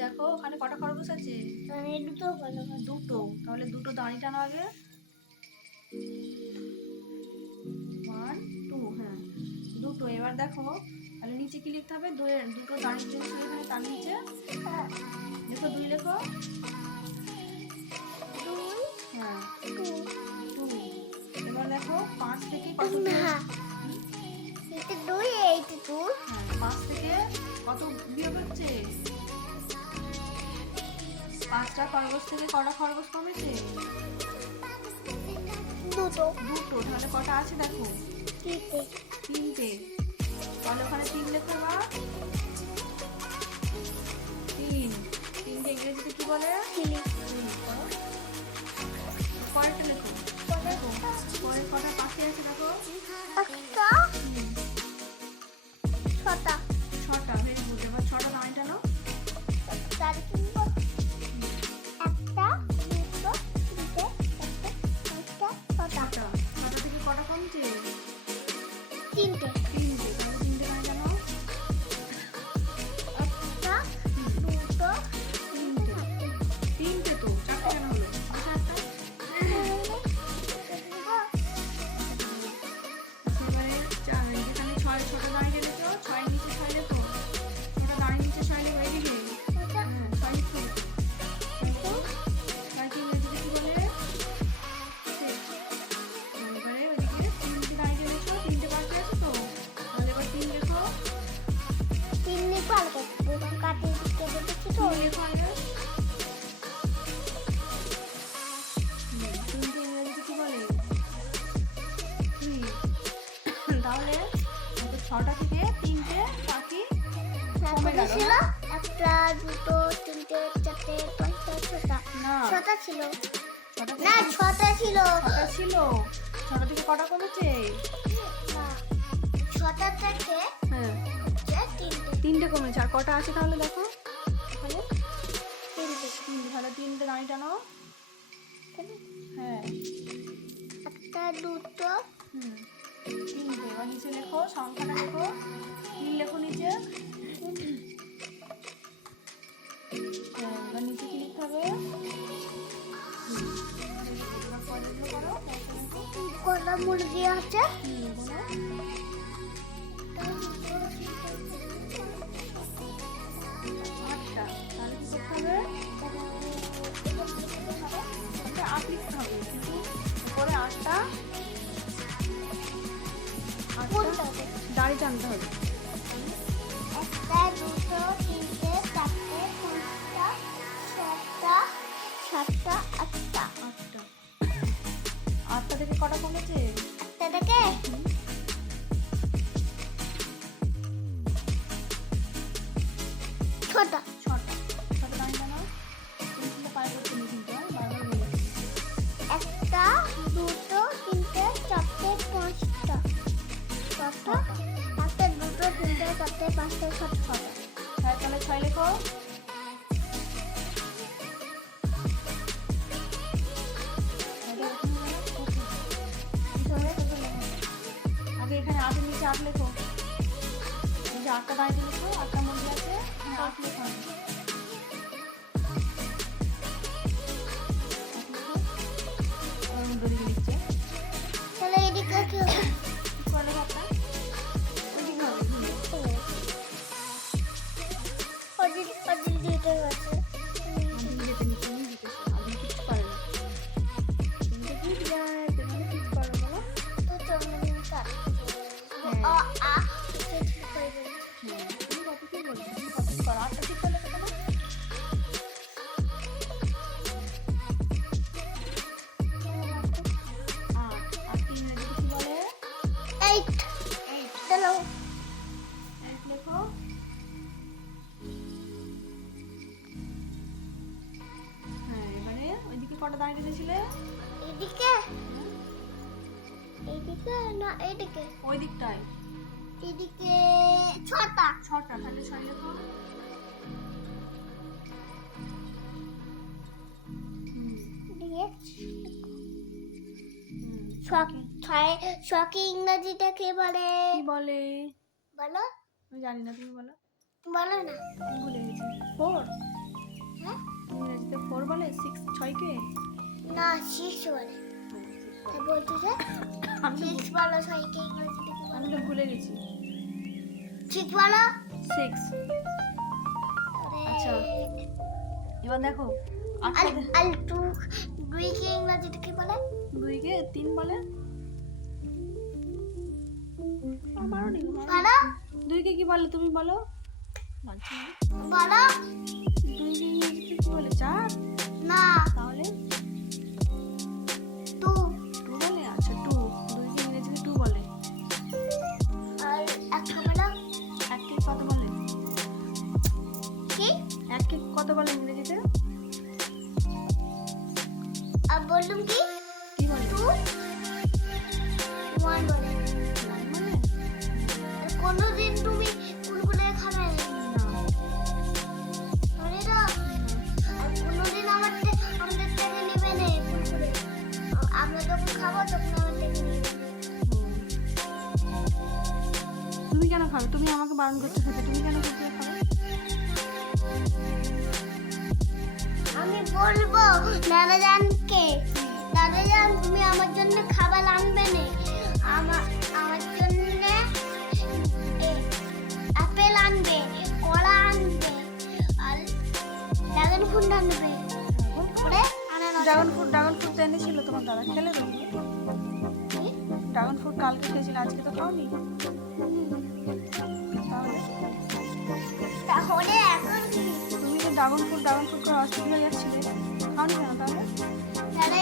দেখো ওখানে কটা খরগোশ আছে? দুটো ভালো দুটো। তাহলে দুটো দাঁড়ি টানো আগে। 1 2, হ্যাঁ দুটো। এবার দেখো তাহলে নিচে কি লিখতে হবে? দুটো দাঁড়ির জন্য এখানে তার নিচে লেখো 2 লেখো। 2 হ্যাঁ 2 2। এবার দেখো 5 থেকে কত না হুম? এটা 2 এইটা 2 হ্যাঁ 5 থেকে কত বিয়োগ হচ্ছে? 5টা খরগোশ থেকে কটা খরগোশ কমেছে? দুটো দুটো। তাহলে কটা আছে দেখো? তিনটে 3টে। তাহলে ওখানে 3 লেখো। এবার 3। 3কে ইংরেজিতে কি বলে? চিলি পরেরটা লেখো। দেখো পরের কটা পাশে আছে দেখো। একটা ছটা 6টা। Very good. এবার 6টা দাঁড়ি টানো। চার কিনবো একটা দুটো তিনটে চারটে পাঁচটা ছটা 6টা থেকে কটা কমছে? তিনটে 3টে। তাহলে 3টে দাঁড়ি টানো। একটা দুটো 3টে। 3টে তো 4টে কেন হলো? আচ্ছা একটা। এবারে যেখানে 6টা দাঁড়ি টেনেছো 6 নিচে 6 লেখো। 6টা দাঁড়ি নিচে 6 লেখো। এদিকে হ্যাঁ 6 লিখো। 6কে ইংরেজিতে কি বলে? 6। এবারে ওদিকে 3টে দাঁড়ি টেনেছো। 3টে বাকি আছে তো। তাহলে এবার 3 লেখো। তিন নিপাল কাটে কেটে দিচ্ছি তো 3 লেখো আগে। 3কে ইংরেজিতে কি বলে? 3। তাহলে 6টা থেকে 3টে বাকি কমে গেল ছিল না? একটা দুটো তিনটে চারটে পাঁচটা ছটা না ছটা ছিল 6টা না থেকে ছটা ছিল 6টা ছিল। 6টা থেকে কটা কমেছে? না ছটা থেকে হ্যাঁ হচ্ছে তিনটে 3টে কমেছে। আর কটা আছে তাহলে দেখো এখানে? তিনটে 3। তাহলে 3টে দাঁড়ি টানো। হ্যাঁ একটা দুটো হুম 3টে। এবার নিচে লেখো সংখ্যাটা লেখো। 3 লেখো নিচে। হ্যাঁ এবার নিচে কি লিখতে হবে? এবার পরেরগুলো করো। কটা মুরগি আছে বলো। 8টা। তাহলে কি করতে হবে? ওটা 8 লিখতে হবে কিন্তু উপরে 8টা দাড়ি টানতে হবে। একটা দুটো তিনটে চারটে পাঁচটা ছটা সাতটা আটটা 8টা। 8টা থেকে কটা কমেছে? একটা থেকে ছটা 6টা। 6টা দাঁড়ি টানো। পেন্সিলটা পায়ে করতে নেই কিন্তু বারবার বলে। একটা দুটো তিনটে চারটে পাঁচটা ছটা একটা দুটো তিনটে চারটে পাঁচটা ছটা হ্যাঁ তাহলে 6 লেখো। আগে এখানে 8 এর নিচে 8 লেখো। এই যে 8টা দাঁড়িয়ে লেখো। 8টা মুরগি আছে। 8 লেখো আগে। 8 লেখো। দড়ি লিখছে। তাহলে এদিকে কি হবে? কি করলে আপনার? ওইদিকে হবে। ওদিকে দিতে গেছে আদিম যেতে নিচে নিয়ে যেতেছে। আদিম কিচ্ছু পারে না। তুমি তো ঠিক যায়। তুমি ঠিক করো বলো। তো চলুন কাট আ আ ঠিক করে দিচ্ছি হ্যাঁ তুমি কত কি বলছো? তুমি কত কি করো? 8টা ঠিক করলে কত না? 8। 8 কি ইংরেজিতে কি বলে? 8 8। চলো 8 লেখো। হ্যাঁ এবারে ওইদিকে কটা দাঁড়িয়ে রেখেছিলে? এদিকে এদিকে না এদিকে ওই দিকটায় এদিকে ছটা 6টা। তাহলে 6 লেখো। দিয়ে ছক ছকে ইংরেজিটা কি বলে কি বলে? বলো আমি জানি না, তুমি বলো। বলো না আমি ভুলে গেছি। 4। 6কে? না 6 বলে বলতে যে আমি তো 6 বলো 6কে ইংরেজিতে কি আমি বলে তো ভুলে গেছি। 6 বলো 6। আচ্ছা। এবার দেখো আর 8টা আর 2 কে ইংরেজিতে কি বলে 2কে 3 বলে। আমারও নেই। বলো 2কে কি বলে তুমি বলো? বলো 2কে ইংরেজিতে কি বলে? 4? না তাহলে 2 2 বলে। আচ্ছা 2। 2কে ইংরেজিতে 2 বলে। আর একটা বলো 1কে কত বলে? কি 1কে কত বলে ইংরেজিতে? আর বললাম কি কি বলে? 2 1 বলে 1 বলে? আর কোনোদিন তুমি কুলকুলে খাবে না। আরে না আর কোনোদিন আমাদের থেকে নেবে না কুলকুলে আমরা যখন খাবো তখন আমার থেকে নেবে তুমি কেন খাবে? তুমি আমাকে বারণ করতে খেতে, তুমি কেন কুরকুরে খাবে? আমি বলবো দাদাজানকে দাদাজান তুমি আমার জন্য খাবার আনবে না আমার জন্য আপেল আনবে কলা আনবে আর ড্রাগন ফ্রুট আনবে করে ড্রাগন ফ্রুট তো এনেছিল তোমার দাদা, খেলে তো? ড্রাগন ফ্রুট কালকে খেয়েছিল, আজকে তো খাওনি। তাহলে তাহলে এখন কি তুমি তো ড্রাগন ফ্রুট করে অস্থির হয়ে যাচ্ছিলে, খাওনি কেন তাহলে? তাহলে